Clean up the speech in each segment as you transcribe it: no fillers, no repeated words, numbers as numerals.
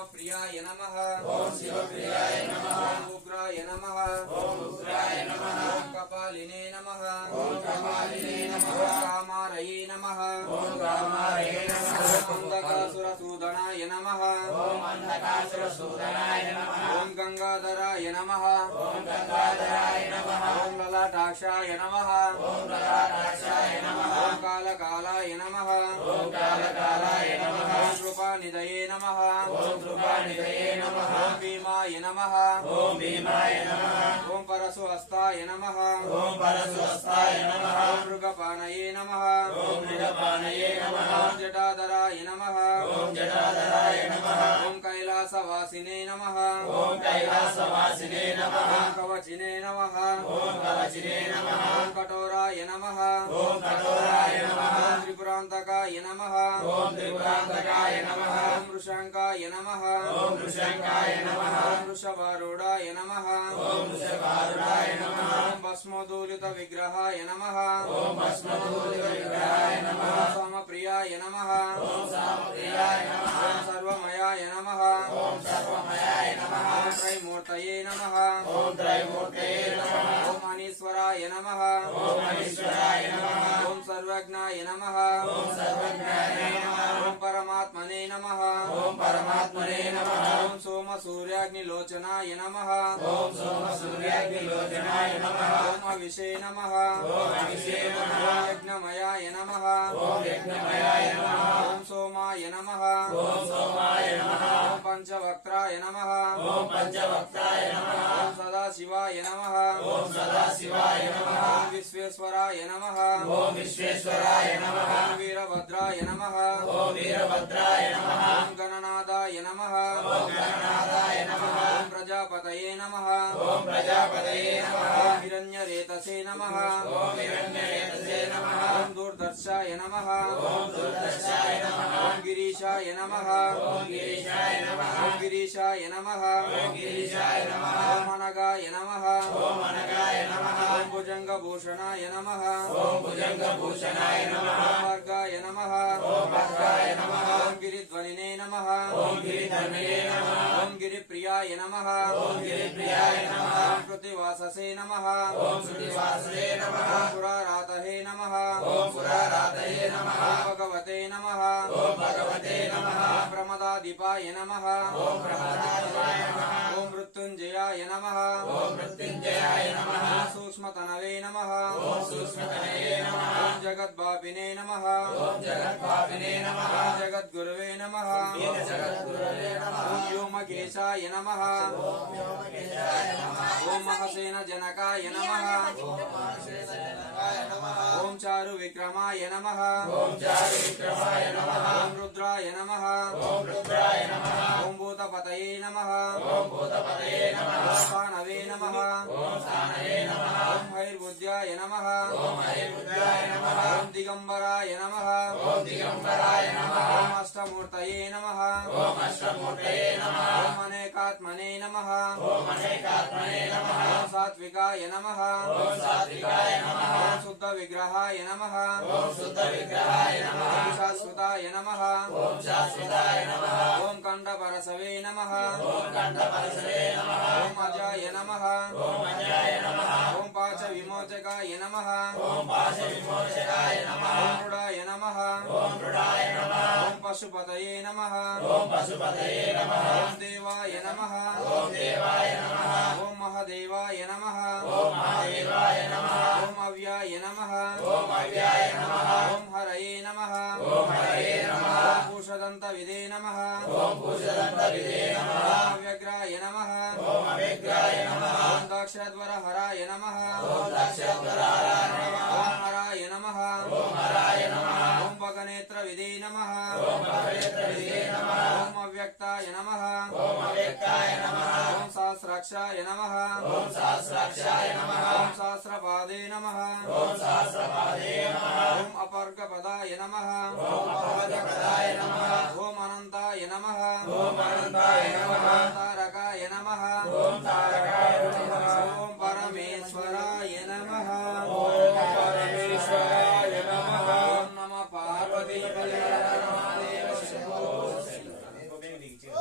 शिवप्रियाय नमः ओम शिवप्रियाय नमः ओम उग्राय नमः ओम उग्राय नमः ओम कपालिने नमः ओम कपालिने नमः ओम कामारये नमः ओम कामारये नमः ओम अंधकासुरसूदनाय नमः ओम अंधकासुरसूदनाय नमः ओम गंगाधराय नमः ओम गंगाधराय नमः ओम ललाटाक्षाय नमः ओम ललाटाक्षाय नमः ओम कालकालाय नमः ओम कालकालाय नमः ओम कृपानिधये नमः ओम कृपानिधये नमः ओम भीमाय नमः ओम भीमाय नमः ओम परशुहस्ताय नमः ओम परशुहस्ताय नमः ओम मृगपानये नमः ओम मृगपानये नमः ओम जटाधराय नमः ओम जटाधराय नमः ओम कैलासवासिने नमः ओम कैलासवासिने नमः ओम कवचिने नमः ओम कवचिने नमः ओम कठोराय नमः ओम कठोराय नमः ओम त्रिपुरान्तकाय नमः ओम त्रिपुरान्तकाय नमः ओम वृषङ्काय नमः ओम वृषङ्काय नमः ओम वृषभारूढाय नमः ओम वृषभारूढाय नमः ओम भस्मोदूलित विग्रहाय नमः ओम भस्मधूलित विग्रहाय नमः ओम समप्रियाय नमः ओम सामप्रियाय नमः ओम सर्वमयाय नमः ओम सर्वमयाय नमः ओम त्रैमूर्तये नमः ओम त्रैमूर्तये नमः ओम अनीश्वराय नमः ओम अनीश्वराय नमः ओम सर्वज्ञाय नमः ओम सर्वज्ञाय नमः ओम परमात्मने नमः ओम परमात्मने नमः ओम सोम सूर्याग्निलोचनाय नमः ओम सोम सूर्याग्निलोचनाय नमः ओम अविषे नमः ओम अभिषे नमः ओम यज्ञमयाय नमः ओम यज्ञमयाय नमः ओम सोमाय नमः ओम सोमाय नमः ओम पंचवक्त्राय नमः ओम पंचवक्त्राय नमः ओम सदाशिवाय नमः ओम सदाशिवाय नमः ओम विश्वेश्वराय नमः ओम विश्वेश्वराय नमः ओम वीरभद्राय नमः ओम वीरभद्राय नमः ओम गणनादाय नमः ओम गणनाथाय नमः ओम प्रजापतये नमः ओम प्रजापतये नमः ओम हिरण्यरेतसे नमः ओम हिरण्यरेतसे नमः ओम दूरदर्शाय नमः ओम दुर्दर्शाय नमः ओम गिरीशाय नमः ओम गिरीशाय नमः ओम गिरीशाय नमः ओम गिरीशाय नमः ओम अनगाय नमः ओम अनगाय नमः ओम भुजङ्गभूषणाय नमः ओम भुजङ्गभूषणाय नमः ओम वर्गाय नमः ओम वर्गाय नमः ओम गिरिध्वनिने नमः ओम गिरिधर्मणे नमः ओम गिरिप्रियाय नमः ओम गिरिप्रियाय नमः ओम कृतिवाससे नमः ओम श्रुतिवासरे नमः ओम पुरारातहे नमः ओम पुरारातये नमः ओम भगवते नमः ओम भगवते नमः ओम प्रमदाधिपाय नमः ओम प्रमदाय नमः ओम मृत्युञ्जयाय नमः ओम मृत्युञ्जयाय नमः ओम सूक्ष्मतनवे नमः ओम सूक्ष्मतनये नमः ओम जगद्भापिने नमः ओम जगद्भापिने नमः ओम जगद्गुरवे नमः ओम जगद्गुरवे नमः ओम व्योमकेशाय नमः ओम व्योमकेशाय नमः ओम महसेनजनकाय नमः ओम महाशेषजनकाय नमः ओम चारुविक्रमाय नमः ओम चारुविक्रमाय नमः ओम रुद्राय नमः ओम रुद्राय नमः ओम भूतपतये नमः ओम भूतपतये नमः ओम सानवे नमः ओम सानवे नमः ओम हैर्बुद्ध्याय नमः ओम हरिरुद्राय नमः ओम दिगंबराय नमः ओम दिगंबराय नमः ओम अष्टमूर्तये नमः ओम अष्टमूर्तये नमः ओम अनेकात्मने नमः ओम अनेकात्मने नमः ओम सात्विकाय नमः ओम सात्विकाय नमः ओम शुद्ध विग्रहाय नमः ओम शुद्ध विग्रहाय नमः ओम शाश्वताय नमः ओम शाश्वताय नमः ओम कंडपरसवे नमः ओम कंठपरसवे नमः ओम अजाय नमः ओम अजाय नमः ओम पाशविमोचकाय नमः ओम पाशविमोचकाय नमः ओम मृडाय नमः ओम मृडाय नमः ओम पशुपतये नमः ओम पशुपतये नमः ओम देवाय नमः ओम देवाय नमः ओम महदेवाय नमः ओम महादेवाय नमः ओम अव्याय नमः ओम अव्याय नमः ओम हरये नमः ओम हरये नमः ओम भूषदन्तविदे नमः ओम भूषदन्तविदे नमः ओम अव्यग्राय नमः ओम अव्यग्राय नमः ओम दाक्षाध्वरहराय नमः ओम दक्षधराय नमः ओम हराय नमः ओम हराय नमः ओम भगनेत्रविदे नमः ओम भगवेत्रविदे नमः ओम अव्यक्ताय नमः ओम अव्यक्ताय नमः ओम सहस्राक्षाय नमः ओम सहस्राक्षाय नमः ओम सहस्रपादे नमः ओम सहस्रपादे नमः ओम अपर्कपदाय नमः ओम अपवर्गपदाय नमः ओम अनन्ताय नमः ओम अनन्ताय नमः ओम तारकाय नमः ओम तारकाय नमः ओम परमेश्वराय नमः ओम परमेश्वराय नमः ओम नमः पार्वती महादेव शंभो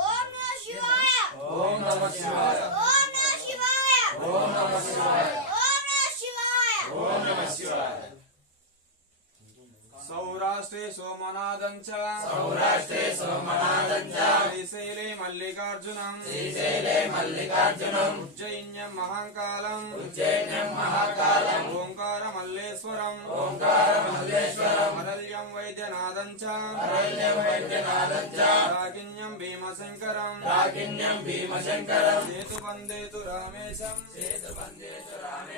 ओम ఓం నమః శివాయ సౌరాష్ట్రే సోమనాథం చ సౌరాష్ట్రే సోమనాథం చ శ్రీశైలే మల్లికార్జునం శ్రీశైలే మల్లికార్జునం ఉజ్జయిన్యం మహాకాలం ఉజ్జయిన్యం మహాకాలం ఓంకార మల్లేశ్వరం ఓంకార మల్లేశ్వరం అరల్యం వైద్యనాథం చ అరణ్యం వైద్యనాథం చ రాగిణ్యం భీమశంకరం రాగిణ్యం భీమశంకరం సేతుబందేతు రామేశం సేతుబందేతు రామే